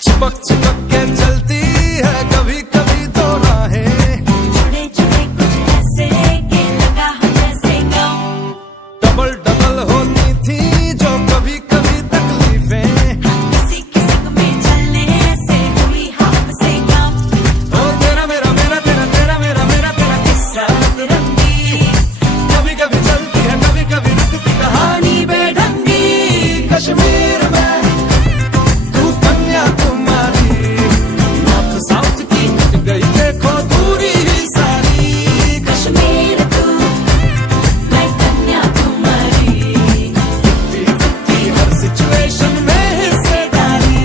चिपक चिपक के चलती है कभी कभी तो राहें, जुड़े जुड़े कुछ ऐसे के लगा हो जैसे गाँव। डबल डबल होती थी जो कभी कभी तकलीफें, किसी किसी को में चलने से हुई हमसे काम। ओ तेरा मेरा मेरा तेरा तेरा मेरा मेरा तेरा किस्सा रंगी कभी कभी चलती है कभी कभी रुकती कहानी बेढंगी। कश्मीर में तू कन्याकुमारी, नॉर्थ साउथ की मिट गई देखो दूरी ही सारी। कश्मीर तू मैं कन्याकुमारी, 50-50 हर सिचुएशन में हिस्सेदारी।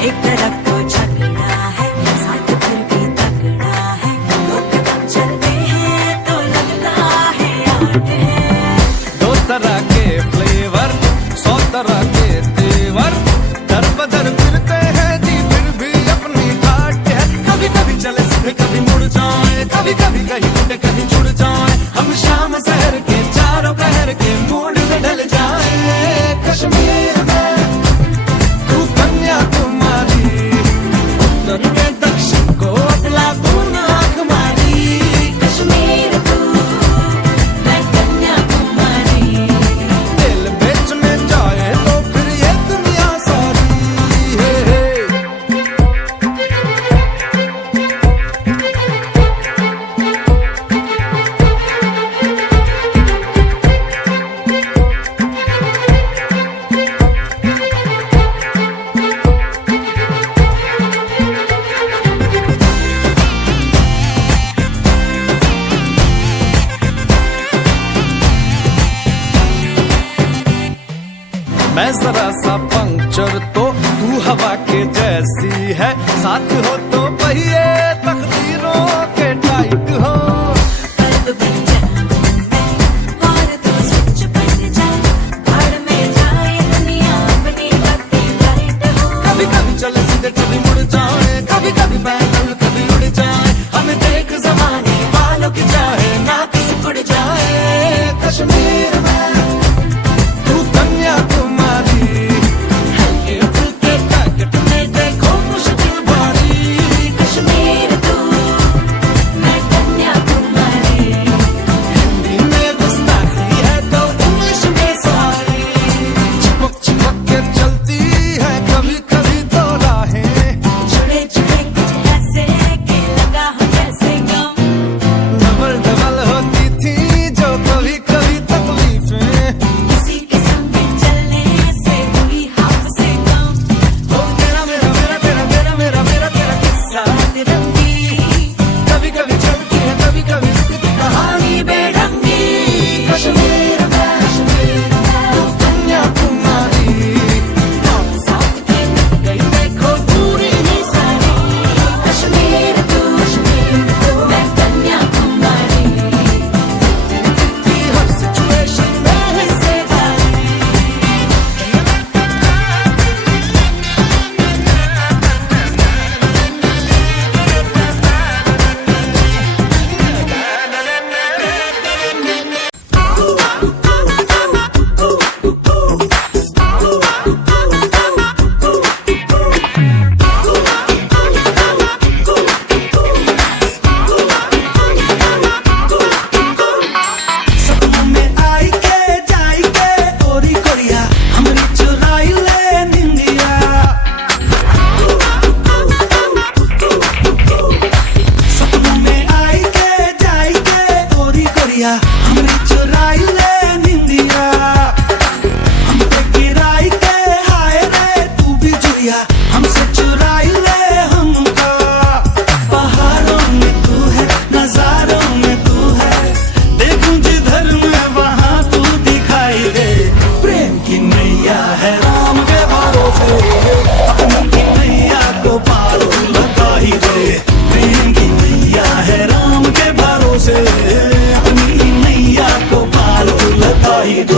एक तरफ तो झगड़ा है साथ फिर भी तगड़ा है। दो कदम चलते हैं तो लगता है आठ है। दो तरह के फ्लेवर 100 तरह के तेवर, दर बदर फिरते हैं जी फिर भी अपनी ठाट है। कभी कभी चले सीधे कभी मुड़ जाए, कभी कभी कहीं टूटे कहीं जुड़ जाए। हम शाम शहर के चारों पहर के मूड में ढल जाए। कश्मीर में तू कन्याकुमारी, उत्तर में दक्षिण को अफलातून आंख मारी। कश्मीर तू मैं कन्याकुमारी, दिल बेचने जाए तो फिर ये दुनिया सारी। मैं जरा सा पंक्चर तो तू हवा के जैसी है, साथ हो तो पहिए तकदीरों के टाइट हो। कल्ब बन जा और तू स्विच बन जा, भाड़ में जाए दुनिया अपनी बत्ती लाइट हो। कभी कभी चले सीधे कभी मुड़ जाए, कभी कभी पैदल कभी उड़ जाए। हमें देख जमाने वालों की चाहे ना किसी उड़ जाए। कश्मीर में तू कन्याकुमारी, हल्के फुल्के पैकेट में देखो मुश्किल भारी। कश्मीर ही दे।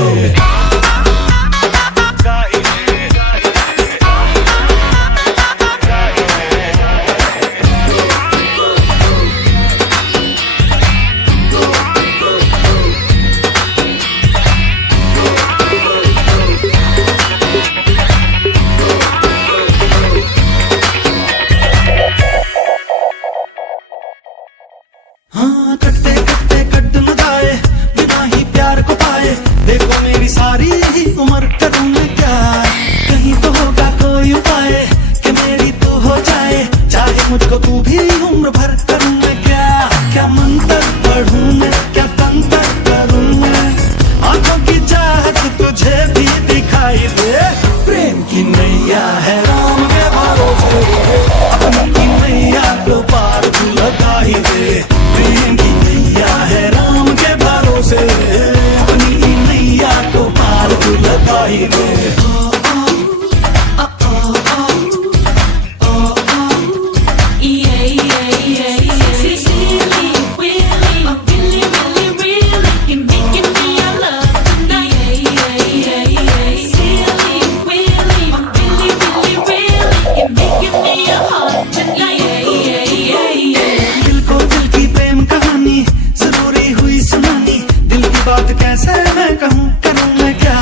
हाँ कटते कटते कट न जाए बिना ही प्यार को पाए, देखो मेरी सारी ही उम्र करूं मैं क्या, कहीं तो होगा कोई उपाय कि मेरी तो हो जाए, चाहे मुझको तू भी उम्र भर करूं मैं क्या, क्या मंत्र पढ़ूं मैं, क्या तंत्र करूं मैं, आंखों की चाहत तुझे भी दिखाई दे, प्रेम की नैया है राम के भरोसे, अपनी की नैया को पार तू लगा ही दे, प्रेम की नैया है राम के भरोसे, अपनी ही नैया को पार तू लगा ही दे। बात कैसे मैं कहूँ करूँ मैं क्या,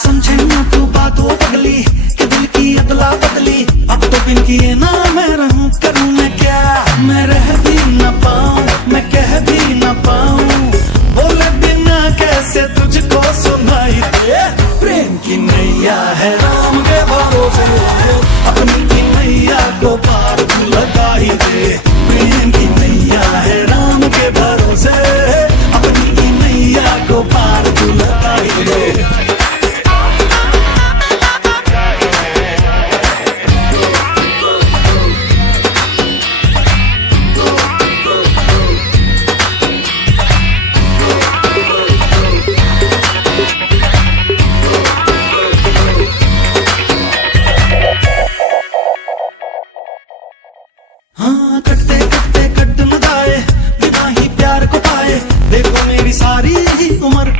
समझे ना तू बातों पगली कि दिल की अदला बदली, अब तो बिन किए ना मैं रहूँ करूँ मैं क्या, मैं रह भी न पाऊँ मैं कह भी न पाऊँ, बोले बिना कैसे तुझको सुनाई दे, प्रेम की नैया है राम के भरोसे, अपनी की नैया को पार तू लगा ही दे, प्रेम की नैया है राम के भरोसे, अपनी की नैया को पार तू लगा ही दे। हाँ कटते कटते कट न जाए बिना ही प्यार को पाए, देखो मेरी सारी ही उम्र